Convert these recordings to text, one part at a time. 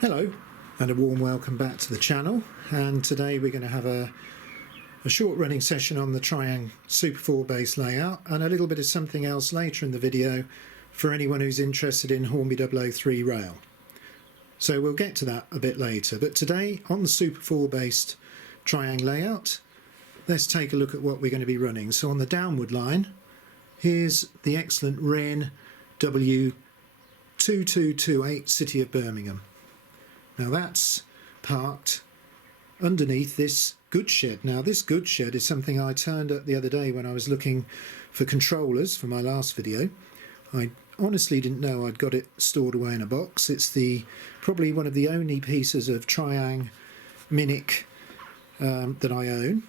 Hello and a warm welcome back to the channel, and today we're going to have a short running session on the Triang Super 4 base layout and a little bit of something else later in the video for anyone who's interested in Hornby 003 rail. So we'll get to that a bit later, but today on the Super 4 based Triang layout, let's take a look at what we're going to be running. So on the downward line, here's the excellent Wrenn W2228 City of Birmingham. Now that's parked underneath this goods shed. Now this goods shed is something I turned up the other day when I was looking for controllers for my last video. I honestly didn't know I'd got it stored away in a box. It's probably one of the only pieces of Triang Minic that I own,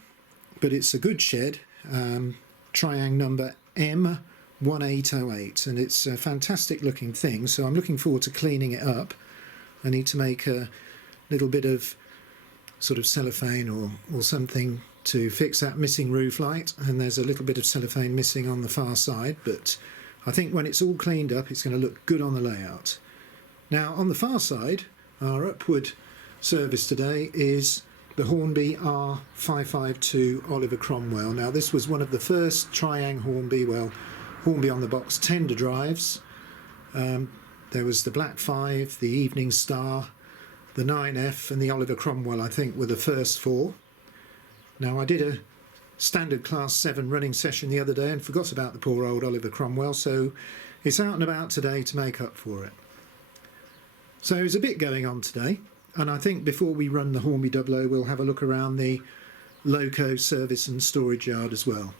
but it's a goods shed, Triang number M1808, and it's a fantastic looking thing, so I'm looking forward to cleaning it up. I need to make a little bit of sort of cellophane or something to fix that missing roof light, and there's a little bit of cellophane missing on the far side, but I think when it's all cleaned up it's going to look good on the layout. Now on the far side, our upward service today is the Hornby R.552 Oliver Cromwell. Now this was one of the first Triang Hornby on the box tender drives. There was the Black 5, the Evening Star, the 9F and the Oliver Cromwell, I think, were the first four. Now I did a standard class 7 running session the other day and forgot about the poor old Oliver Cromwell, so it's out and about today to make up for it. So there's a bit going on today, and I think before we run the Hornby 00 we'll have a look around the loco service and storage yard as well.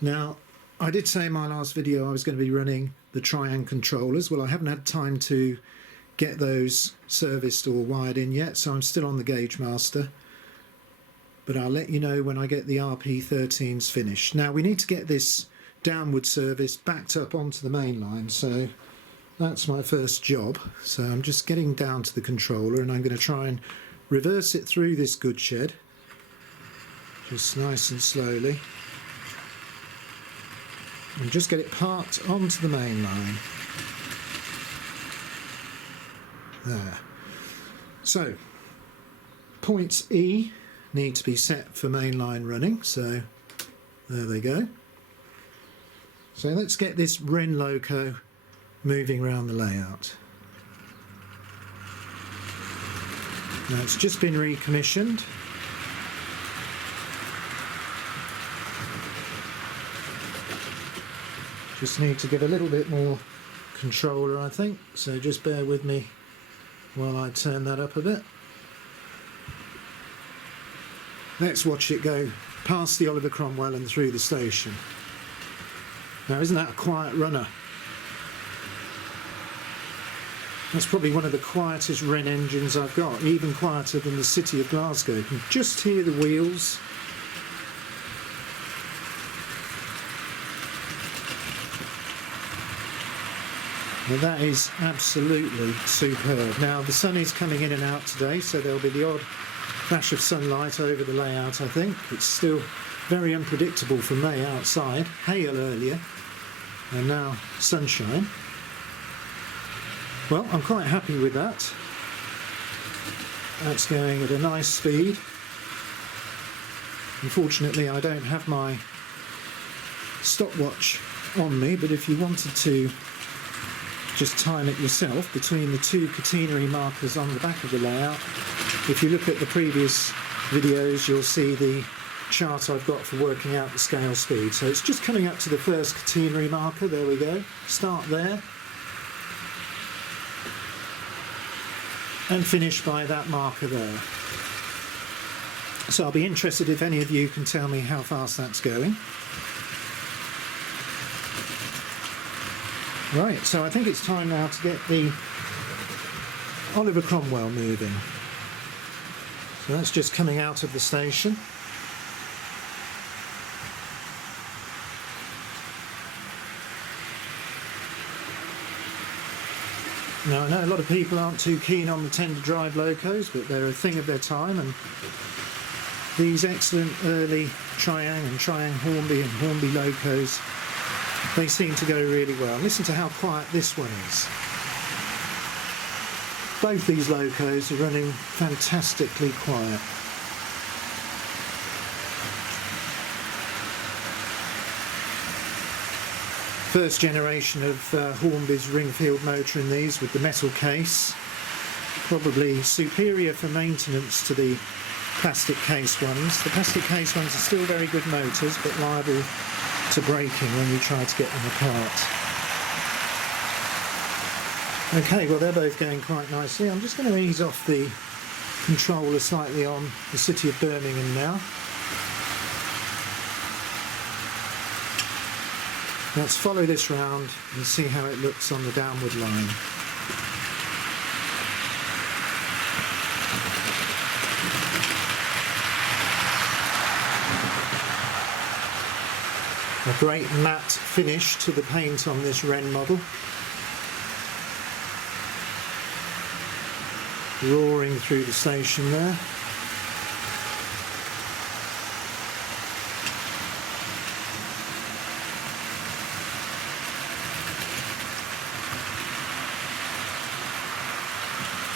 Now I did say in my last video I was going to be running the Triang controllers. Well, I haven't had time to get those serviced or wired in yet, so I'm still on the Gauge Master, but I'll let you know when I get the RP13s finished. Now we need to get this downward service backed up onto the main line, so that's my first job. So I'm just getting down to the controller and I'm going to try and reverse it through this goods shed, just nice and slowly, and just get it parked onto the main line. There. So points E need to be set for mainline running, so there they go. So let's get this Wrenn loco moving around the layout. Now it's just been recommissioned. Just need to give a little bit more controller, I think, so just bear with me while I turn that up a bit. Let's watch it go past the Oliver Cromwell and through the station. Now isn't that a quiet runner? That's probably one of the quietest Wrenn engines I've got, even quieter than the City of Glasgow. You can just hear the wheels. Well, that is absolutely superb. Now the sun is coming in and out today, so there'll be the odd flash of sunlight over the layout, I think. It's still very unpredictable for May outside. Hail earlier, and now sunshine. Well, I'm quite happy with that. That's going at a nice speed. Unfortunately, I don't have my stopwatch on me, but if you wanted to just time it yourself between the two catenary markers on the back of the layout, if you look at the previous videos you'll see the chart I've got for working out the scale speed. So it's just coming up to the first catenary marker. There we go, start there and finish by that marker there. So I'll be interested if any of you can tell me how fast that's going. Right, so I think it's time now to get the Oliver Cromwell moving. So that's just coming out of the station. Now I know a lot of people aren't too keen on the tender drive locos, but they're a thing of their time, and these excellent early Triang and Triang Hornby and Hornby locos, they seem to go really well. Listen to how quiet this one is. both these locos are running fantastically quiet. First generation of Hornby's Ringfield motor in these with the metal case. Probably superior for maintenance to the plastic case ones. The plastic case ones are still very good motors, but liable to breaking when you try to get them apart. Okay, well they're both going quite nicely. I'm just going to ease off the controller slightly on the City of Birmingham now. Let's follow this round and see how it looks on the downward line. A great matte finish to the paint on this Wrenn model. Roaring through the station there.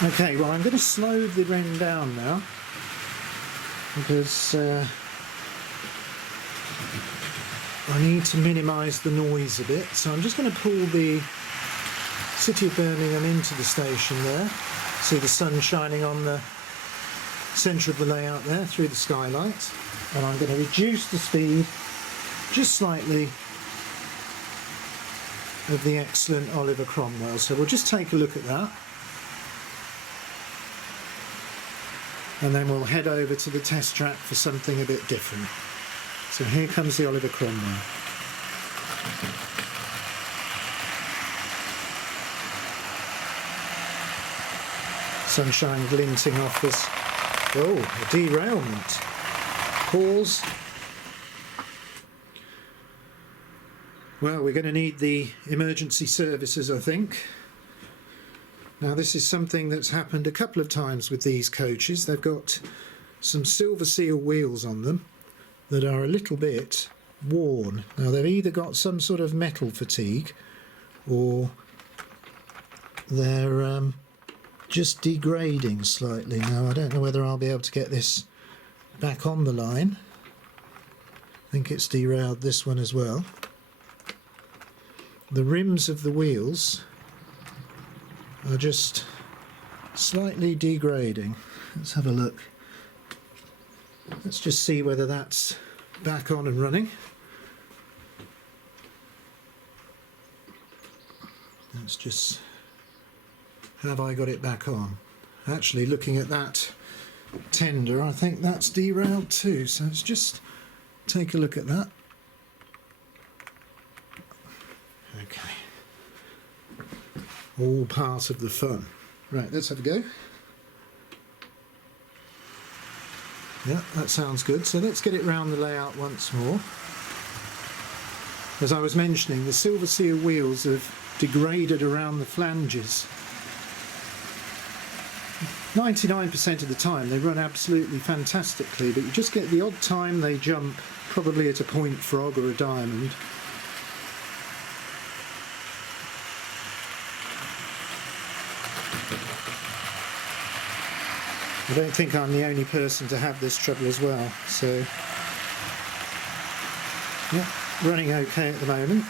Okay, well I'm going to slow the Wrenn down now because I need to minimise the noise a bit. So I'm just going to pull the City of Birmingham into the station there. See the sun shining on the centre of the layout there through the skylight. And I'm going to reduce the speed just slightly of the excellent Oliver Cromwell. So we'll just take a look at that. And then we'll head over to the test track for something a bit different. So here comes the Oliver Cromwell. Sunshine glinting off this. Oh, a derailment. Pause. Well, we're going to need the emergency services, I think. Now this is something that's happened a couple of times with these coaches. They've got some silver seal wheels on them that are a little bit worn. Now they've either got some sort of metal fatigue or they're just degrading slightly. Now I don't know whether I'll be able to get this back on the line. I think it's derailed this one as well. The rims of the wheels are just slightly degrading. Let's have a look. Let's just see whether that's back on and running. Let's just... have I got it back on? Actually, looking at that tender, I think that's derailed too. So let's just take a look at that. Okay. All part of the fun. Right, let's have a go. Yeah, that sounds good. So let's get it round the layout once more. As I was mentioning, the silver seal wheels have degraded around the flanges. 99% of the time they run absolutely fantastically, but you just get the odd time they jump, probably at a point frog or a diamond. I don't think I'm the only person to have this trouble as well, so yeah, running okay at the moment.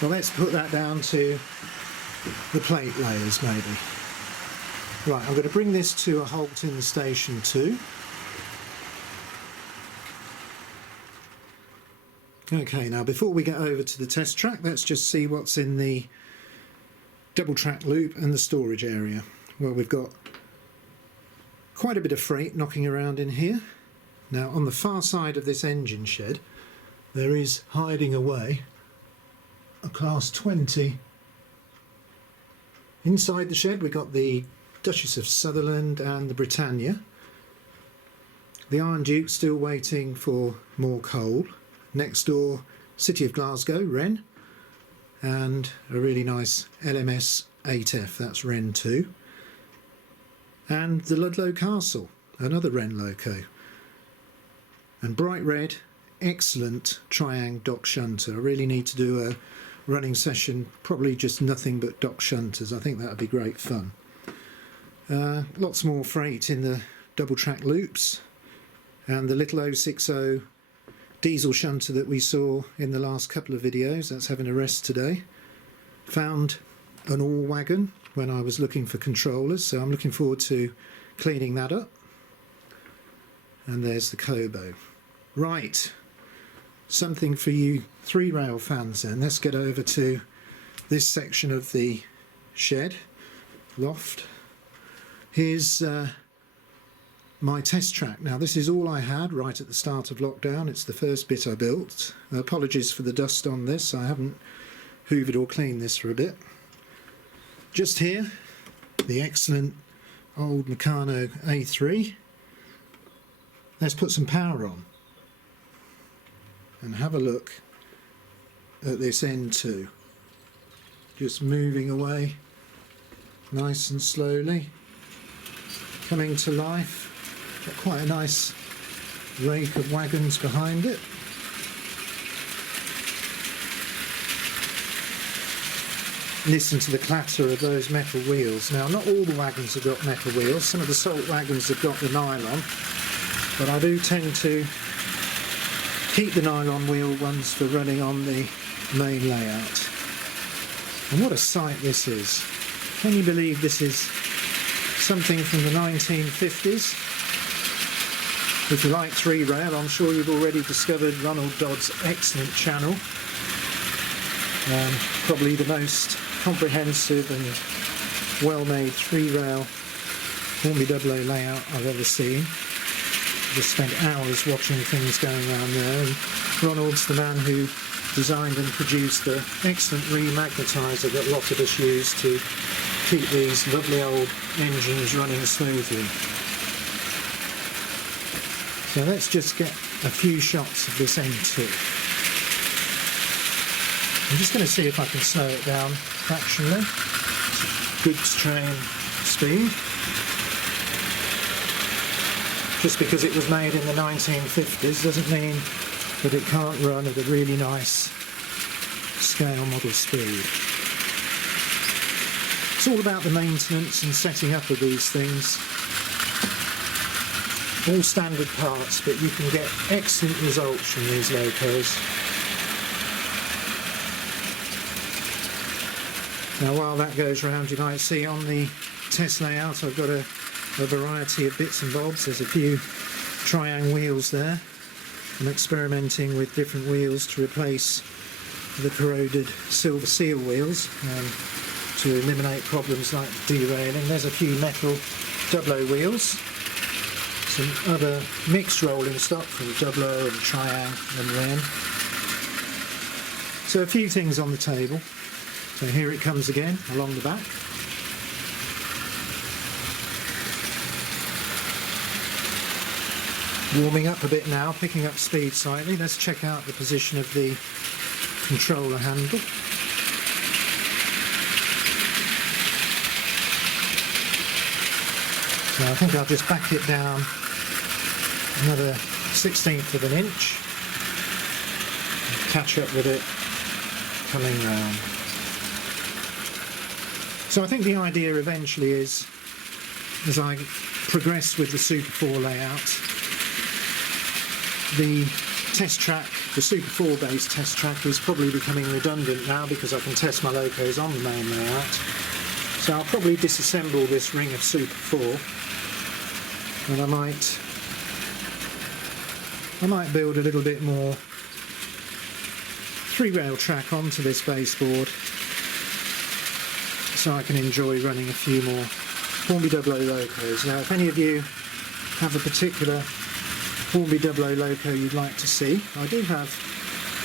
Well, let's put that down to the plate layers maybe. Right, I'm going to bring this to a halt in the station too. Okay, now before we get over to the test track, let's just see what's in the double track loop and the storage area. Well, we've got quite a bit of freight knocking around in here. Now on the far side of this engine shed there is hiding away a class 20. Inside the shed we've got the Duchess of Sutherland and the Britannia. The Iron Duke still waiting for more coal. Next door, City of Glasgow, Wrenn, and a really nice L.M.S 8F, that's Wrenn 2. And the Ludlow Castle, another Wrenn loco. And bright red, excellent Triang dock shunter. I really need to do a running session, probably just nothing but dock shunters. I think that would be great fun. Lots more freight in the double track loops, and the little 060 diesel shunter that we saw in the last couple of videos, that's having a rest today. Found an all wagon when I was looking for controllers, so I'm looking forward to cleaning that up. And there's the Kobo. Right, something for you 3-rail fans then. Let's get over to this section of the shed, loft. Here's my test track. Now this is all I had right at the start of lockdown. It's the first bit I built. Apologies for the dust on this, I haven't hoovered or cleaned this for a bit. Just here, the excellent old Meccano A3. Let's put some power on and have a look at this end too. Just moving away nice and slowly, coming to life. Got quite a nice rake of wagons behind it. Listen to the clatter of those metal wheels. Now, not all the wagons have got metal wheels. Some of the salt wagons have got the nylon, but I do tend to keep the nylon wheel ones for running on the main layout. And what a sight this is. Can you believe this is something from the 1950s? If you like 3-rail, I'm sure you've already discovered Ronald Dodd's excellent channel. Probably the most comprehensive and well-made 3-rail Hornby W layout I've ever seen. Just spent hours watching things going around there, and Ronald's the man who designed and produced the excellent remagnetizer that a lot of us use to keep these lovely old engines running smoothly. So let's just get a few shots of this end2. I'm just going to see if I can slow it down fractionally. Good train speed. Just because it was made in the 1950s doesn't mean that it can't run at a really nice scale model speed. It's all about the maintenance and setting up of these things. All standard parts, but you can get excellent results from these locos. Now while that goes round, you might see on the test layout I've got a variety of bits and bobs. There's a few triangle wheels there. I'm experimenting with different wheels to replace the corroded silver seal wheels to eliminate problems like derailing. There's a few metal W wheels. Some other mixed rolling stock from W and Triangle and Wrenn. So a few things on the table. So here it comes again along the back. Warming up a bit now, picking up speed slightly. Let's check out the position of the controller handle. So I think I'll just back it down another 1/16 of an inch. Catch up with it coming round. So I think the idea eventually is, as I progress with the Super 4 layout, the test track, the Super 4 based test track, is probably becoming redundant now because I can test my locos on the main layout. So I'll probably disassemble this ring of Super 4, and I might build a little bit more 3-rail track onto this baseboard so I can enjoy running a few more Hornby W locos. Now if any of you have a particular Hornby W loco you'd like to see, I do have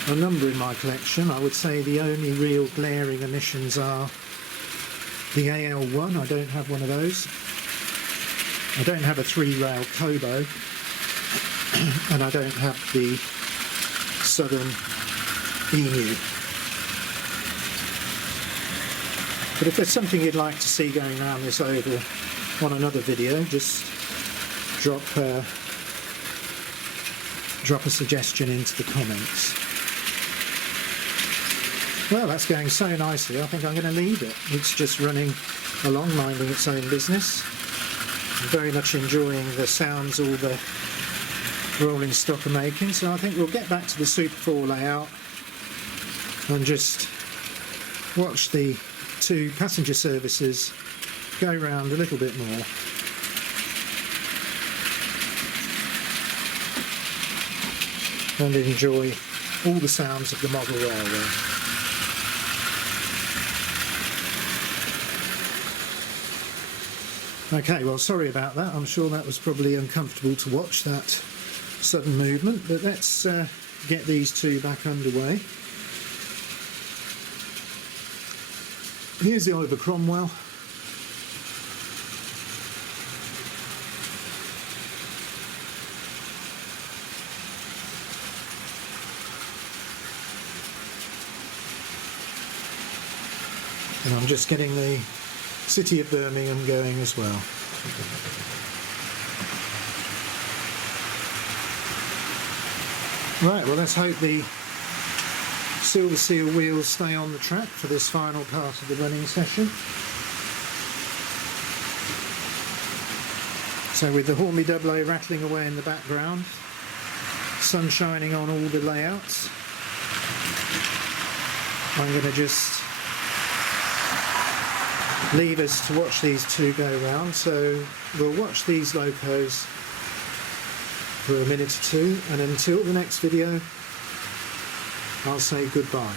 a number in my collection. I would say the only real glaring omissions are the AL1. I don't have one of those. I don't have a 3-rail Kobo, and I don't have the Southern Emu. But if there's something you'd like to see going around this oval on another video, just drop a suggestion into the comments. Well, that's going so nicely, I think I'm going to leave it. It's just running along, minding its own business. I'm very much enjoying the sounds all the rolling stock are making, so I think we'll get back to the Super 4 layout and just watch the two passenger services go round a little bit more. And enjoy all the sounds of the model railway. Okay, well, sorry about that. I'm sure that was probably uncomfortable to watch, that sudden movement, but let's get these two back underway. Here's the Oliver Cromwell. And I'm just getting the City of Birmingham going as well. Right, well, let's hope the Silver Seal wheels stay on the track for this final part of the running session. So with the Hornby AA rattling away in the background, sun shining on all the layouts, I'm going to just leave us to watch these two go round. So we'll watch these locos for a minute or two, and until the next video, I'll say goodbye.